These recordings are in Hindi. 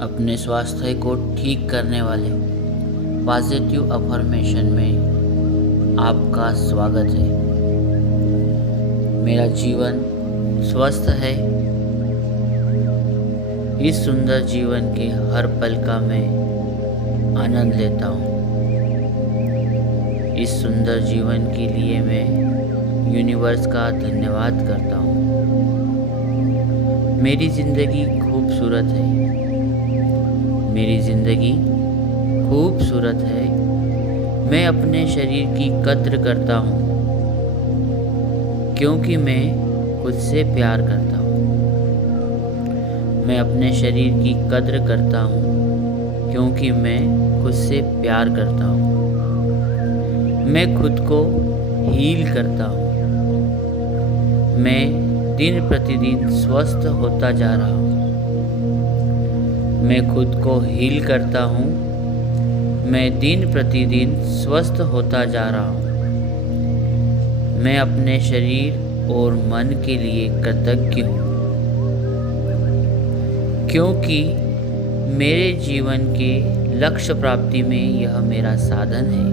अपने स्वास्थ्य को ठीक करने वाले पॉजिटिव अफर्मेशन में आपका स्वागत है। मेरा जीवन स्वस्थ है। इस सुंदर जीवन के हर पल का मैं आनंद लेता हूँ। इस सुंदर जीवन के लिए मैं यूनिवर्स का धन्यवाद करता हूँ। मेरी ज़िंदगी खूबसूरत है। मेरी ज़िंदगी खूबसूरत है। मैं अपने शरीर की कद्र करता हूँ क्योंकि मैं खुद से प्यार करता हूँ। मैं अपने शरीर की कद्र करता हूँ क्योंकि मैं खुद से प्यार करता हूँ। मैं खुद को हील करता हूँ। मैं दिन प्रतिदिन स्वस्थ होता जा रहा हूँ। मैं खुद को हील करता हूँ। मैं दिन प्रतिदिन स्वस्थ होता जा रहा हूँ। मैं अपने शरीर और मन के लिए कृतज्ञ हूँ क्योंकि मेरे जीवन के लक्ष्य प्राप्ति में यह मेरा साधन है।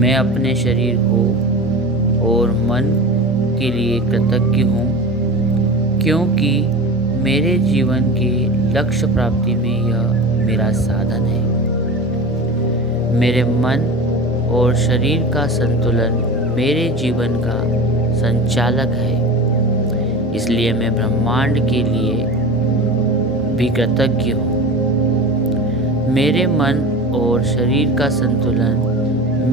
मैं अपने शरीर को और मन के लिए कृतज्ञ हूँ क्योंकि मेरे जीवन के लक्ष्य प्राप्ति में यह मेरा साधन है। मेरे मन और शरीर का संतुलन मेरे जीवन का संचालक है, इसलिए मैं ब्रह्मांड के लिए भी कृतज्ञ हूँ। मेरे मन और शरीर का संतुलन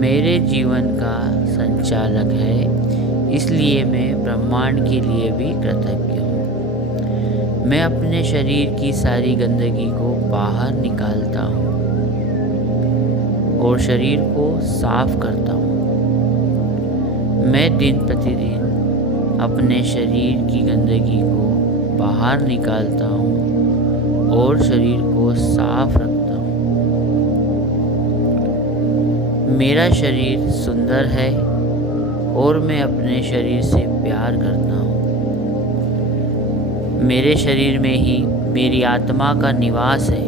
मेरे जीवन का संचालक है, इसलिए मैं ब्रह्मांड के लिए भी कृतज्ञ हूँ। मैं अपने शरीर की सारी गंदगी को बाहर निकालता हूँ और शरीर को साफ करता हूँ। मैं दिन प्रतिदिन अपने शरीर की गंदगी को बाहर निकालता हूँ और शरीर को साफ रखता हूँ। मेरा शरीर सुंदर है और मैं अपने शरीर से प्यार करता हूँ। मेरे शरीर में ही मेरी आत्मा का निवास है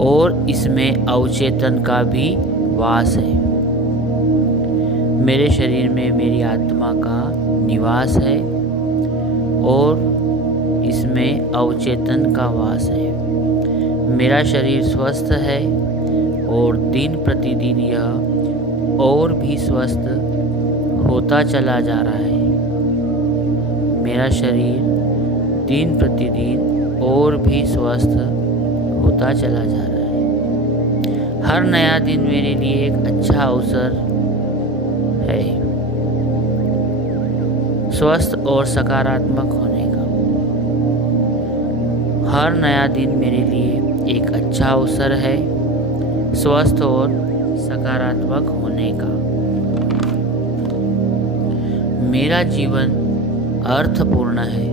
और इसमें अवचेतन का भी वास है। मेरे शरीर में मेरी आत्मा का निवास है और इसमें अवचेतन का वास है। मेरा शरीर स्वस्थ है और दिन प्रतिदिन यह और भी स्वस्थ होता चला जा रहा है। मेरा शरीर दिन प्रतिदिन और भी स्वस्थ होता चला जा रहा है। हर नया दिन मेरे लिए एक अच्छा अवसर है स्वस्थ और सकारात्मक होने का। हर नया दिन मेरे लिए एक अच्छा अवसर है स्वस्थ और सकारात्मक होने का। मेरा जीवन अर्थपूर्ण है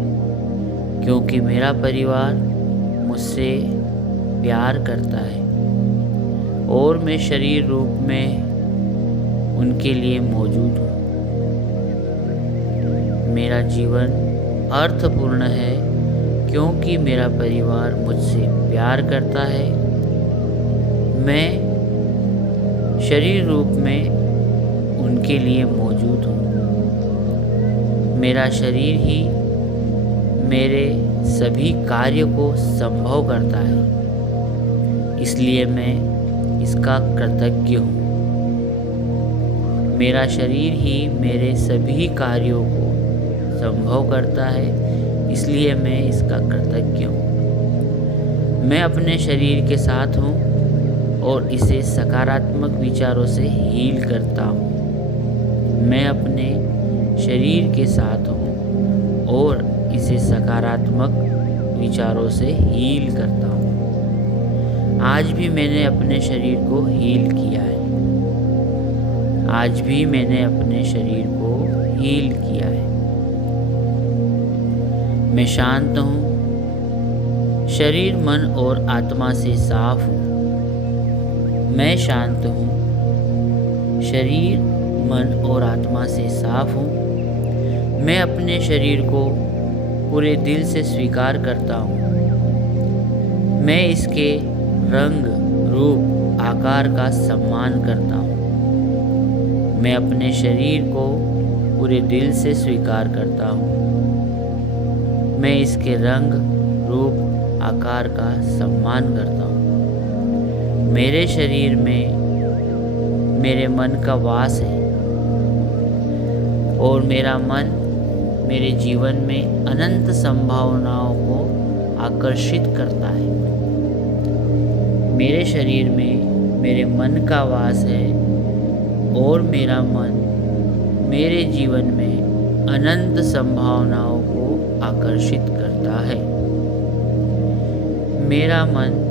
क्योंकि मेरा परिवार मुझसे प्यार करता है और मैं शरीर रूप में उनके लिए मौजूद हूँ। मेरा जीवन अर्थपूर्ण है क्योंकि मेरा परिवार मुझसे प्यार करता है। मैं शरीर रूप में उनके लिए मौजूद हूँ। मेरा शरीर ही मेरे सभी कार्य को संभव करता है, इसलिए मैं इसका कृतज्ञ हूँ। मेरा शरीर ही मेरे सभी कार्यों को संभव करता है, इसलिए मैं इसका कृतज्ञ हूँ। मैं अपने शरीर के साथ हूँ और इसे सकारात्मक विचारों से हील करता हूँ। मैं अपने शरीर के साथ हूँ और इसे सकारात्मक विचारों से हील करता हूँ। आज भी मैंने अपने शरीर को हील किया है। आज भी मैंने अपने शरीर को हील किया है। मैं शांत हूँ। शरीर, मन और आत्मा से साफ हूँ। मैं शांत हूँ। शरीर, मन और आत्मा से साफ हूँ। मैं अपने शरीर को पूरे दिल से स्वीकार करता हूँ। मैं इसके रंग, रूप, आकार का सम्मान करता हूँ। मैं अपने शरीर को पूरे दिल से स्वीकार करता हूँ। मैं इसके रंग, रूप, आकार का सम्मान करता हूँ। मेरे शरीर में मेरे मन का वास है और मेरा मन मेरे जीवन में अनंत संभावनाओं को आकर्षित करता है। मेरे शरीर में मेरे मन का वास है और मेरा मन मेरे जीवन में अनंत संभावनाओं को आकर्षित करता है। मेरा मन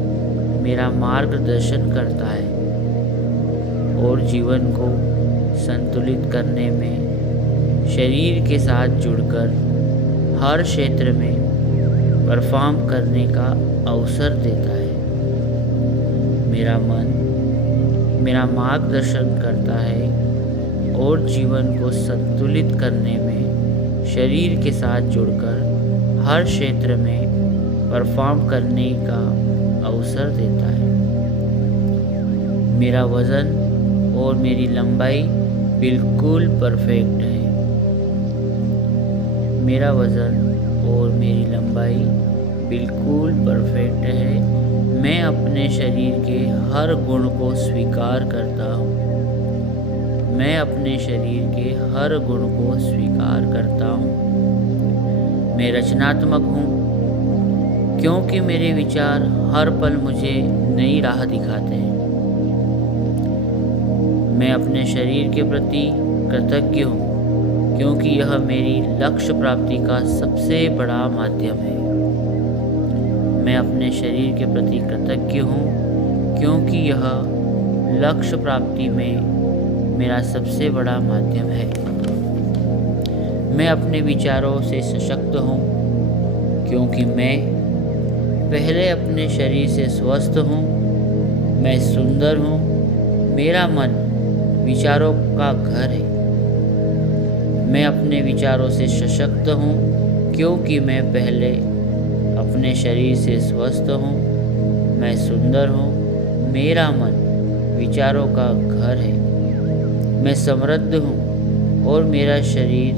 मेरा मार्गदर्शन करता है और जीवन को संतुलित करने में शरीर के साथ जुड़कर हर क्षेत्र में परफॉर्म करने का अवसर देता है। मेरा मन मेरा मार्गदर्शन करता है और जीवन को संतुलित करने में शरीर के साथ जुड़कर हर क्षेत्र में परफॉर्म करने का अवसर देता है। मेरा वज़न और मेरी लंबाई बिल्कुल परफेक्ट है। मेरा वज़न और मेरी लंबाई बिल्कुल परफेक्ट है। मैं अपने शरीर के हर गुण को स्वीकार करता हूँ। मैं अपने शरीर के हर गुण को स्वीकार करता हूँ। मैं रचनात्मक हूँ क्योंकि मेरे विचार हर पल मुझे नई राह दिखाते हैं। मैं अपने शरीर के प्रति कृतज्ञ हूँ क्योंकि यह मेरी लक्ष्य प्राप्ति का सबसे बड़ा माध्यम है। मैं अपने शरीर के प्रति कृतज्ञ हूँ क्योंकि यह लक्ष्य प्राप्ति में मेरा सबसे बड़ा माध्यम है। मैं अपने विचारों से सशक्त हूँ क्योंकि मैं पहले अपने शरीर से स्वस्थ हूँ। मैं सुंदर हूँ। मेरा मन विचारों का घर है। मैं अपने विचारों से सशक्त हूँ क्योंकि मैं पहले अपने शरीर से स्वस्थ हूँ। मैं सुंदर हूँ। मेरा मन विचारों का घर है। मैं समृद्ध हूँ और मेरा शरीर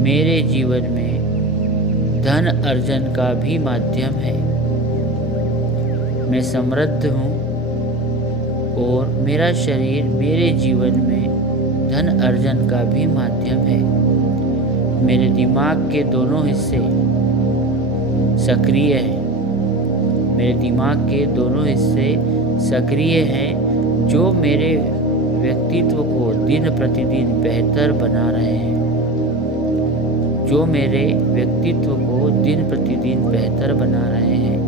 मेरे जीवन में धन अर्जन का भी माध्यम है। मैं समृद्ध हूँ और मेरा शरीर मेरे जीवन में धन अर्जन का भी माध्यम है। मेरे दिमाग के दोनों हिस्से सक्रिय हैं। मेरे दिमाग के दोनों हिस्से सक्रिय हैं जो मेरे व्यक्तित्व को दिन प्रतिदिन बेहतर बना रहे हैं। जो मेरे व्यक्तित्व को दिन प्रतिदिन बेहतर बना रहे हैं।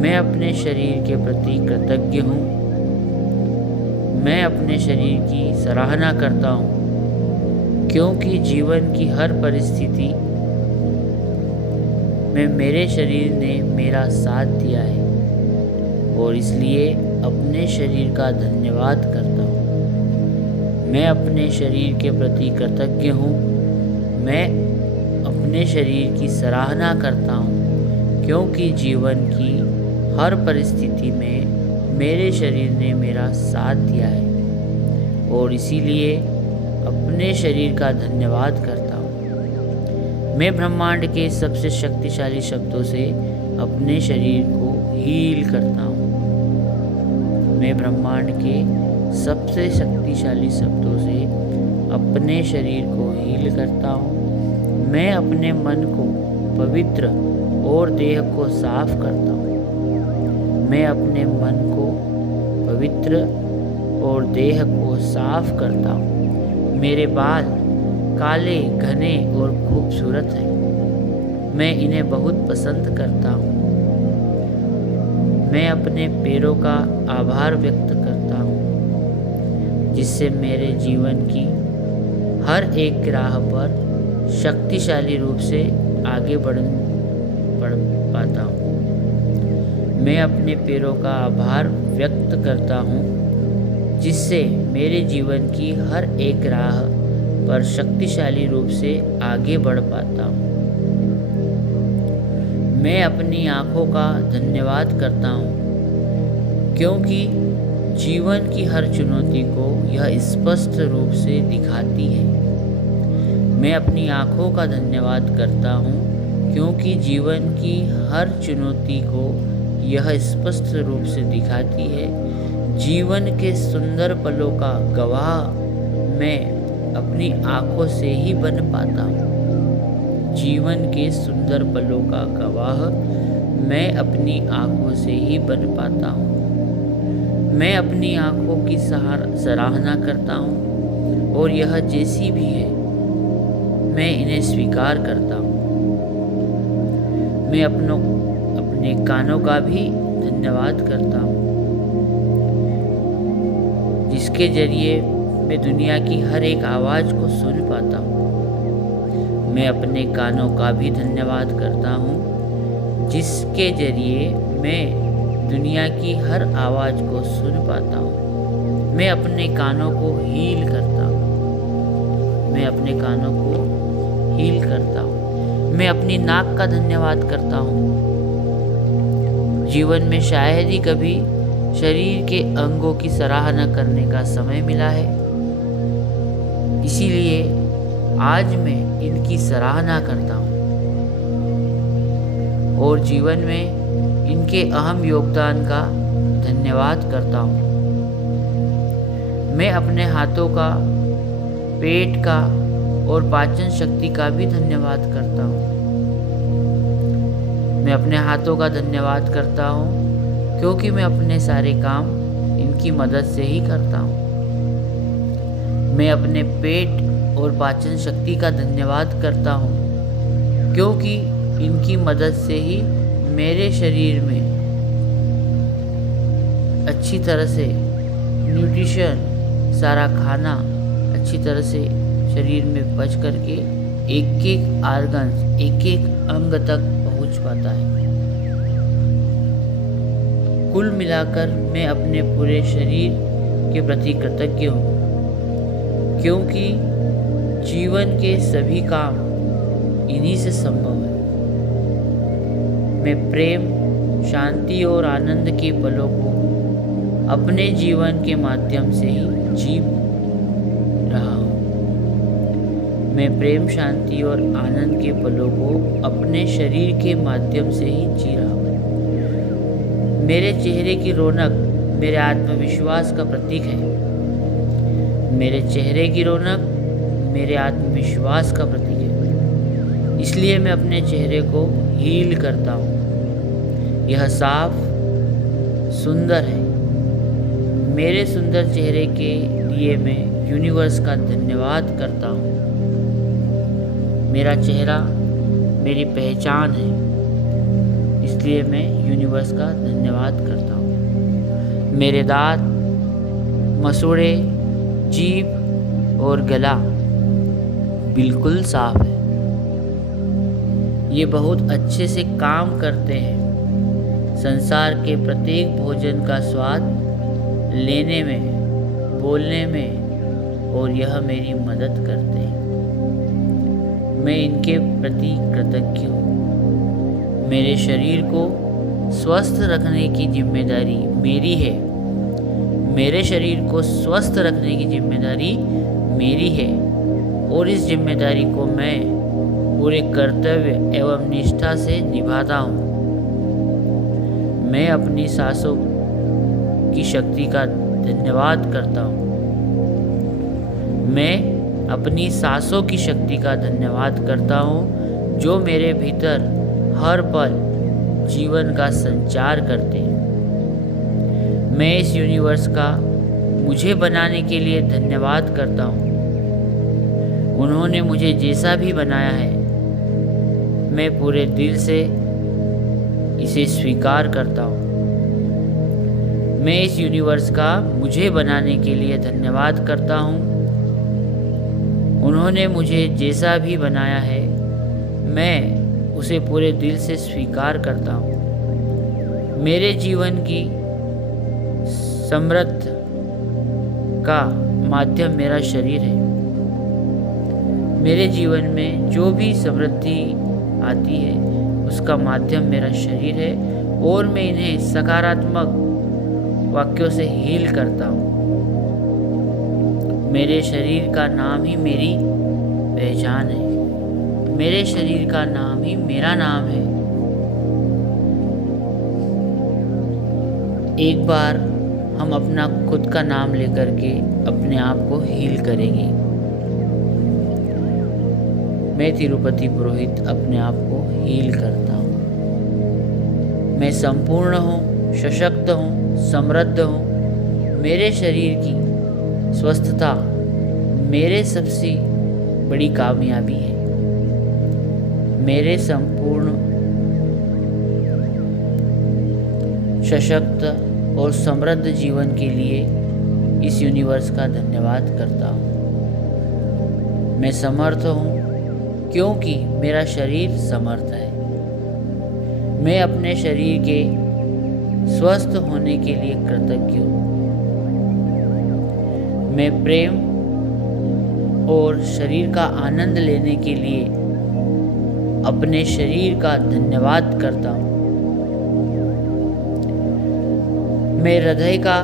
मैं अपने शरीर के प्रति कृतज्ञ हूँ। मैं अपने शरीर की सराहना करता हूँ क्योंकि जीवन की हर परिस्थिति में मेरे शरीर ने मेरा साथ दिया है और इसलिए अपने शरीर का धन्यवाद करता हूँ। मैं अपने शरीर के प्रति कृतज्ञ हूँ। मैं अपने शरीर की सराहना करता हूँ क्योंकि जीवन की हर परिस्थिति में मेरे शरीर ने मेरा साथ दिया है और इसीलिए अपने शरीर का धन्यवाद करता हूँ। मैं ब्रह्मांड के सबसे शक्तिशाली शब्दों से अपने शरीर को हील करता हूँ। मैं ब्रह्मांड के सबसे शक्तिशाली शब्दों से अपने शरीर को हील करता हूँ। मैं अपने मन को पवित्र और देह को साफ करता हूँ। मैं अपने मन को पवित्र और देह को साफ करता हूँ। मेरे बाल काले, घने और खूबसूरत हैं। मैं इन्हें बहुत पसंद करता हूँ। मैं अपने पैरों का आभार व्यक्त करता हूँ जिससे मेरे जीवन की हर एक राह पर शक्तिशाली रूप से आगे बढ़ पाता हूँ। मैं अपने पैरों का आभार व्यक्त करता हूँ जिससे मेरे जीवन की हर एक राह पर शक्तिशाली रूप से आगे बढ़ पाता हूँ। मैं अपनी आँखों का धन्यवाद करता हूँ, क्योंकि जीवन की हर चुनौती को यह स्पष्ट रूप से दिखाती है। मैं अपनी आँखों का धन्यवाद करता हूँ, क्योंकि जीवन की हर चुनौती को यह स्पष्ट रूप से दिखाती है। जीवन के सुंदर पलों का गवाह मैं अपनी आँखों से ही बन पाता हूँ। जीवन के सुंदर पलों का गवाह मैं अपनी आँखों से ही बन पाता हूँ। मैं अपनी आँखों की सराहना करता हूँ और यह जैसी भी है मैं इन्हें स्वीकार करता हूँ। मैं अपने कानों का भी धन्यवाद करता हूँ, जिसके जरिए मैं दुनिया की हर एक आवाज़ को सुन पाता हूँ। मैं अपने कानों का भी धन्यवाद करता हूँ, जिसके जरिए मैं दुनिया की हर आवाज़ को सुन पाता हूँ। मैं अपने कानों को हील करता हूँ। मैं अपने कानों को हील करता हूँ। मैं अपनी नाक का धन्यवाद करता हूँ। जीवन में शायद ही कभी शरीर के अंगों की सराहना करने का समय मिला है, इसीलिए आज मैं इनकी सराहना करता हूँ और जीवन में इनके अहम योगदान का धन्यवाद करता हूँ। मैं अपने हाथों का, पेट का और पाचन शक्ति का भी धन्यवाद करता हूँ। मैं अपने हाथों का धन्यवाद करता हूँ, क्योंकि मैं अपने सारे काम इनकी मदद से ही करता हूँ। मैं अपने पेट और पाचन शक्ति का धन्यवाद करता हूँ, क्योंकि इनकी मदद से ही मेरे शरीर में अच्छी तरह से न्यूट्रिशन, सारा खाना अच्छी तरह से शरीर में पच करके एक एक आर्गन्स, एक एक अंग तक पहुँच पाता है। कुल मिलाकर मैं अपने पूरे शरीर के प्रति कृतज्ञ हूँ, क्योंकि जीवन के सभी काम इन्हीं से संभव है। मैं प्रेम, शांति और आनंद के पलों को अपने जीवन के माध्यम से ही जी रहा हूँ। मैं प्रेम, शांति और आनंद के पलों को अपने शरीर के माध्यम से ही जी रहा हूँ। मेरे चेहरे की रौनक मेरे आत्मविश्वास का प्रतीक है। मेरे चेहरे की रौनक मेरे आत्मविश्वास का प्रतीक है, इसलिए मैं अपने चेहरे को हील करता हूँ। यह साफ, सुंदर है। मेरे सुंदर चेहरे के लिए मैं यूनिवर्स का धन्यवाद करता हूँ। मेरा चेहरा मेरी पहचान है, इसलिए मैं यूनिवर्स का धन्यवाद करता हूँ। मेरे दांत, मसूड़े, जीभ और गला बिल्कुल साफ है। ये बहुत अच्छे से काम करते हैं। संसार के प्रत्येक भोजन का स्वाद लेने में, बोलने में और यह मेरी मदद करते हैं। मैं इनके प्रति कृतज्ञ हूँ। मेरे शरीर को स्वस्थ रखने की जिम्मेदारी मेरी है। मेरे शरीर को स्वस्थ रखने की जिम्मेदारी मेरी है और इस जिम्मेदारी को मैं पूरे कर्तव्य एवं निष्ठा से निभाता हूँ। मैं अपनी सांसों की शक्ति का धन्यवाद करता हूँ। मैं अपनी सांसों की शक्ति का धन्यवाद करता हूँ, जो मेरे भीतर हर पल जीवन का संचार करते हैं। मैं इस यूनिवर्स का मुझे बनाने के लिए धन्यवाद करता हूँ। उन्होंने मुझे जैसा भी बनाया है, मैं पूरे दिल से इसे स्वीकार करता हूँ। मैं इस यूनिवर्स का मुझे बनाने के लिए धन्यवाद करता हूँ। उन्होंने मुझे जैसा भी बनाया है, मैं उसे पूरे दिल से स्वीकार करता हूँ। मेरे जीवन की समृद्ध का माध्यम मेरा शरीर है। मेरे जीवन में जो भी समृद्धि आती है उसका माध्यम मेरा शरीर है और मैं इन्हें सकारात्मक वाक्यों से हील करता हूँ। मेरे शरीर का नाम ही मेरी पहचान है। मेरे शरीर का नाम ही मेरा नाम है। एक बार हम अपना खुद का नाम लेकर के अपने आप को हील करेंगे। मैं तिरुपति पुरोहित अपने आप को हील करता हूँ। मैं संपूर्ण हूँ, सशक्त हूँ, समृद्ध हूँ। मेरे शरीर की स्वस्थता मेरे सबसे बड़ी कामयाबी है। मेरे संपूर्ण सशक्त और समृद्ध जीवन के लिए इस यूनिवर्स का धन्यवाद करता हूँ। मैं समर्थ हूँ क्योंकि मेरा शरीर समर्थ है। मैं अपने शरीर के स्वस्थ होने के लिए कृतज्ञ हूँ। मैं प्रेम और शरीर का आनंद लेने के लिए अपने शरीर का धन्यवाद करता हूँ। मैं हृदय का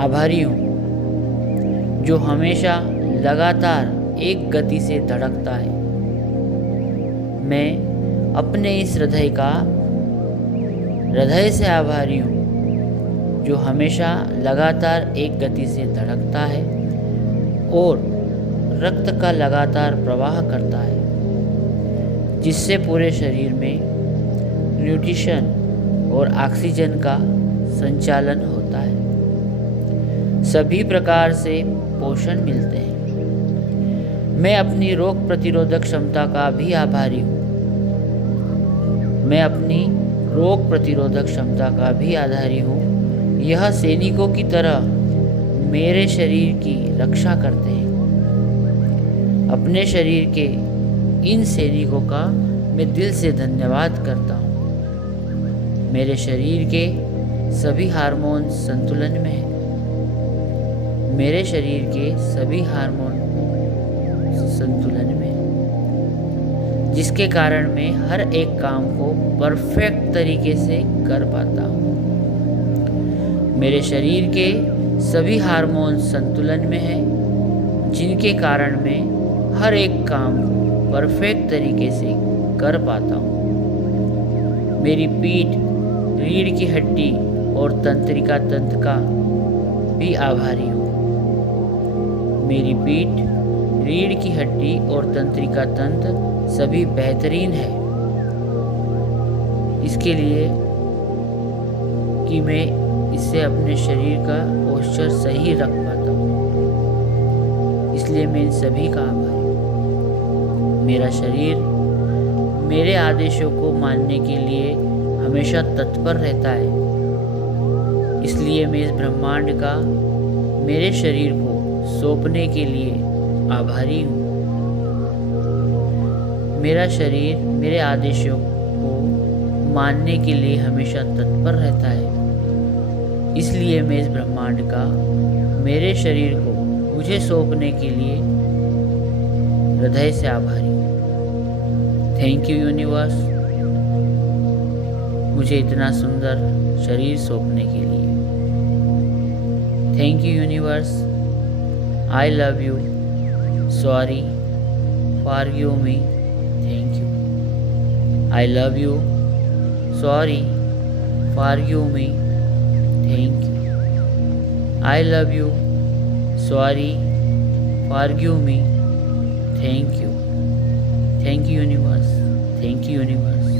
आभारी हूँ जो हमेशा लगातार एक गति से धड़कता है। मैं अपने इस हृदय से आभारी हूँ जो हमेशा लगातार एक गति से धड़कता है और रक्त का लगातार प्रवाह करता है, जिससे पूरे शरीर में न्यूट्रिशन और ऑक्सीजन का संचालन होता है। सभी प्रकार से पोषण मिलते हैं। मैं अपनी रोग प्रतिरोधक क्षमता का भी आभारी हूँ। मैं अपनी रोग प्रतिरोधक क्षमता का भी आभारी हूँ। यह सैनिकों की तरह मेरे शरीर की रक्षा करते हैं। अपने शरीर के इन सैनिकों का मैं दिल से धन्यवाद करता हूँ। मेरे शरीर के सभी हार्मोन संतुलन में हैं। मेरे शरीर के सभी हार्मोन संतुलन में हैं, जिसके कारण मैं हर एक काम को परफेक्ट तरीके से कर पाता हूँ। मेरे शरीर के सभी हार्मोन संतुलन में हैं, जिनके कारण मैं हर एक काम को परफेक्ट तरीके से कर पाता हूँ। मेरी पीठ, रीढ़ की हड्डी और तंत्रिका तंत्र का भी आभारी हूँ। मेरी पीठ, रीढ़ की हड्डी और तंत्रिका तंत्र सभी बेहतरीन है, इसके लिए कि मैं इससे अपने शरीर का पोस्चर सही रख पाता हूँ। इसलिए मैं इन सभी का आभारी हूँ। मेरा शरीर मेरे आदेशों को मानने के लिए हमेशा तत्पर रहता है। इसलिए मैं इस ब्रह्मांड का मेरे शरीर को सौंपने के लिए आभारी हूँ। मेरा शरीर मेरे आदेशों को मानने के लिए हमेशा तत्पर रहता है। इसलिए मैं इस ब्रह्मांड का मेरे शरीर को मुझे सौंपने के लिए हृदय से आभारी हूँ। थैंक यू यूनिवर्स, मुझे इतना सुंदर शरीर सौंपने के लिए। Thank you universe, I love you, sorry, forgive me, thank you. I love you, sorry, forgive me, thank you. I love you, sorry, forgive me, thank you. Thank you universe, thank you universe.